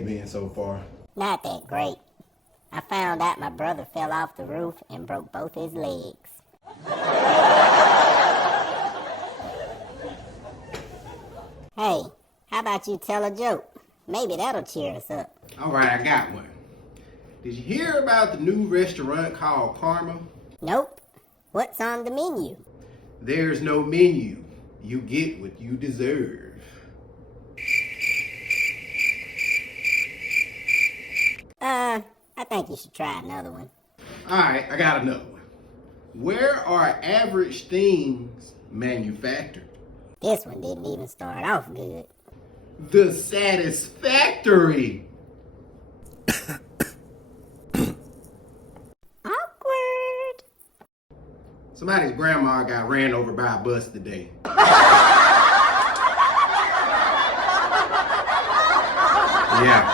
been so far? Not that great. I found out my brother fell off the roof and broke both his legs. Hey, how about you tell a joke? Maybe that'll cheer us up. Alright, I got one. Did you hear about the new restaurant called Karma? Nope. What's on the menu? There's no menu. You get what you deserve. I think you should try another one. Alright, I got another one. Where are average things manufactured? This one didn't even start off good. The Satisfactory. Awkward. Somebody's grandma got ran over by a bus today. Yeah.